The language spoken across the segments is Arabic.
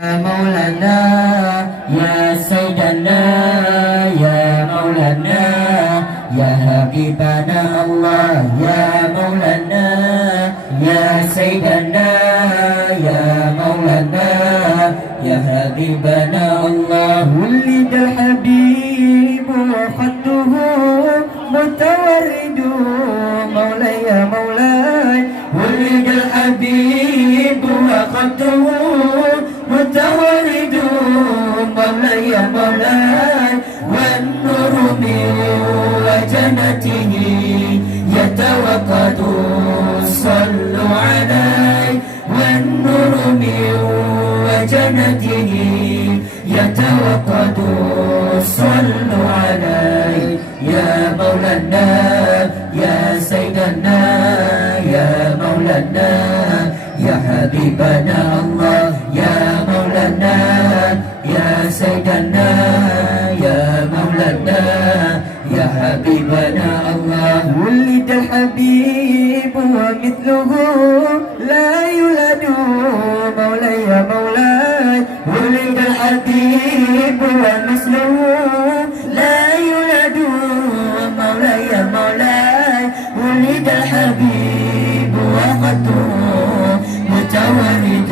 مولانا يا سيدنا يا مولانا يا حبيبنا الله يا مولانا يا سيدنا يا مولانا يا حبيبنا الله ولد الحبيب وخده متورد مولاي يا مولاي ولد الحبيب وخده متورد مولاي يا مولاي والنور من وجنته يتوقد صلوا علي والنور من وجنته يتوقد صلوا علي يا مولانا يا سيدنا يا مولانا يا حبيبنا الله يا مولانا يا سيدنا يا مولانا يا حبيبنا الله ولد الحبيب ومثله لا يولد مولاي يا مولاي ولد الحبيب ومثله لا يولد مولاي يا مولاي ولد الحبيب وقده متورد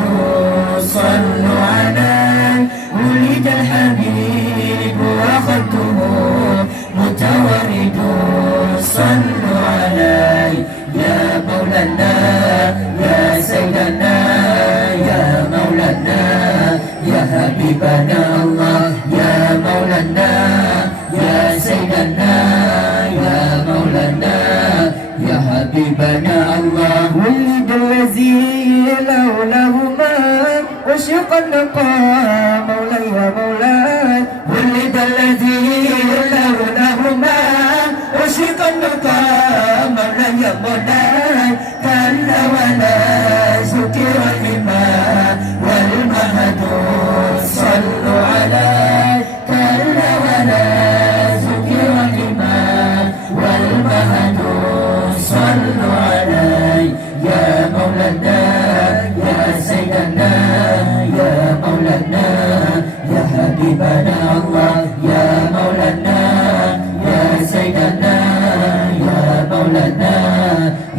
صلوا علي ولد الحبيب وخده متورد صلوا علي يا مولانا يا سيدنا يا مولانا يا حبيبنا الله يا مولانا يا سيدنا يا مولانا يا حبيبنا الله ولد الذي لولاهما وشق النقاء مولاي يا مولاي ولد الذي لولاهما وشق النقاء مولاي يا مولاي كلا ولا ذكر الإمام والمهد صلوا علي كلا ولا ذكر الإمام والمهد صلوا علي يا مولانا يا سيدنا يا مولانا يا حبيبنا الله يا مولانا يا سيدنا يا مولانا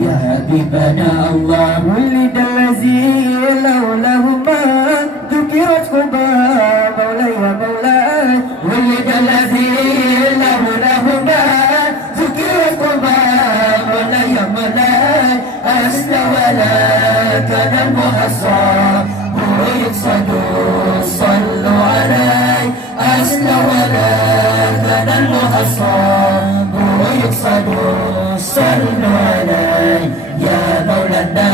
يا حبيبنا الله ولد الذي لولاهما ذكرت قباء مولاي يا مولاي ولد الذي لولاهما ذكرت قباء مولاي يا مولاي أسلى ولا كان المحصى هو يقصد صلوا علي أسلى ولا كان المحصى هو يقصد صلوا علي يا مولانا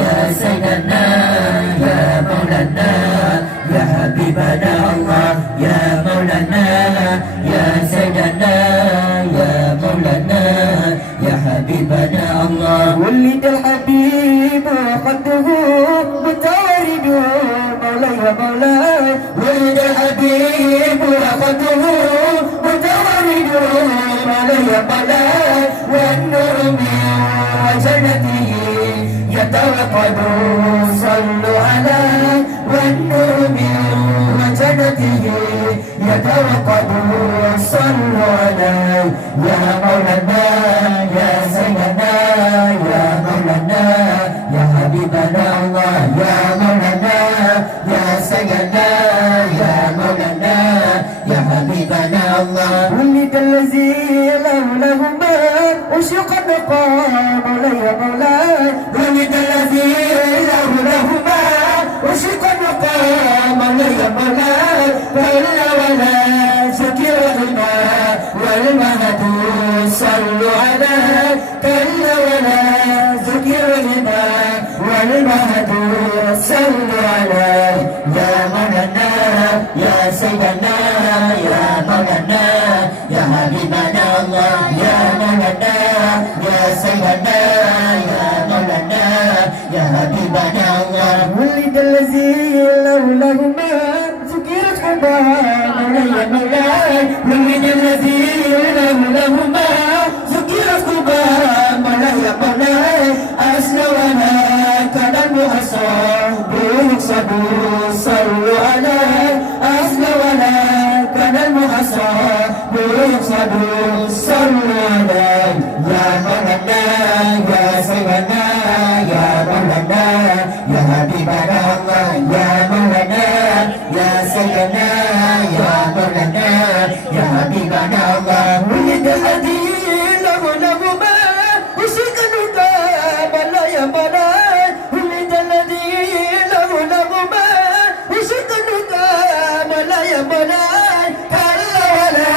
يا سيدنا يا مولانا يا حبيبنا الله يا مولانا يا سيدنا يا مولانا يا حبيبنا الله ولد الحبيب وخده متورد مولاي يا مولاي ولد الحبيب وخده متورد مولاي يا مولاي والنور من وجنته يتوقد صلوا علي والنور من وجنته يتوقد صلوا علي يا مولانا يا سيدنا يا مولانا يا حبيبنا الله يا مولانا يا سيدنا يا مولانا يا حبيبنا الله ولد الذي لولاهما وشق النقاء مولاي يا مولاي ولد الذي لولاهما وشق النقاء مولاي يا مولاي كلا ولا ذكر الماء والمهد صلوا علي كلا ولا ذكر الماء والمهد صلوا علي يا مولانا يا سيدنا يا مولانا يا حبيبنا الله يا مولانا يا سيدنا يا مولانا يا حبيبنا الله ولد الذي لولاهما ذكرت حباه مولاي يا مولاي ولد الذي لولاهما ذكرت حباه مولاي يا مولاي أسلم كان المحصى بالصبر صلوا يقصدوا صلوا عليه يا مولانا يا سيدنا يا مولانا يا حبيبنا الله يا مولانا يا سيدنا يا مولانا يا حبيبنا الله ولد الذي له نغمة وسكنك بلا يا بلا ولد الذي له نغمة وسكنك بلا يا بلا كلا ولا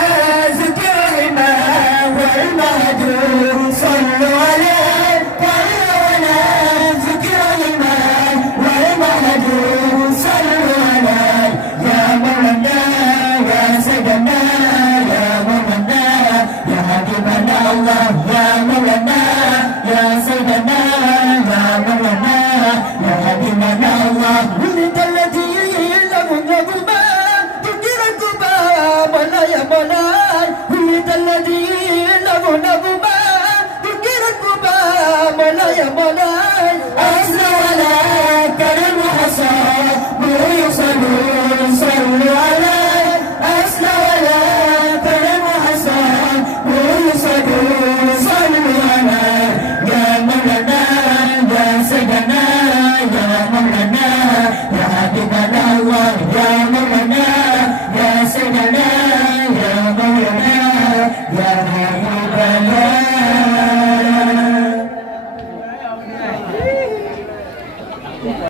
ذكر ما والمهدور صلوا عليه كلا ولا ذكر ما والمهدور صلوا عليه يا مولانا يا سيدنا يا مولانا يا حبيبنا الله يا مولانا يا سيدنا يا مولانا يا حبيبنا الله ولد الذي له نغمة تدير الكباب ولا يا مولاي ولد الذي له نغمة تدير الكباب ولا يا مولاي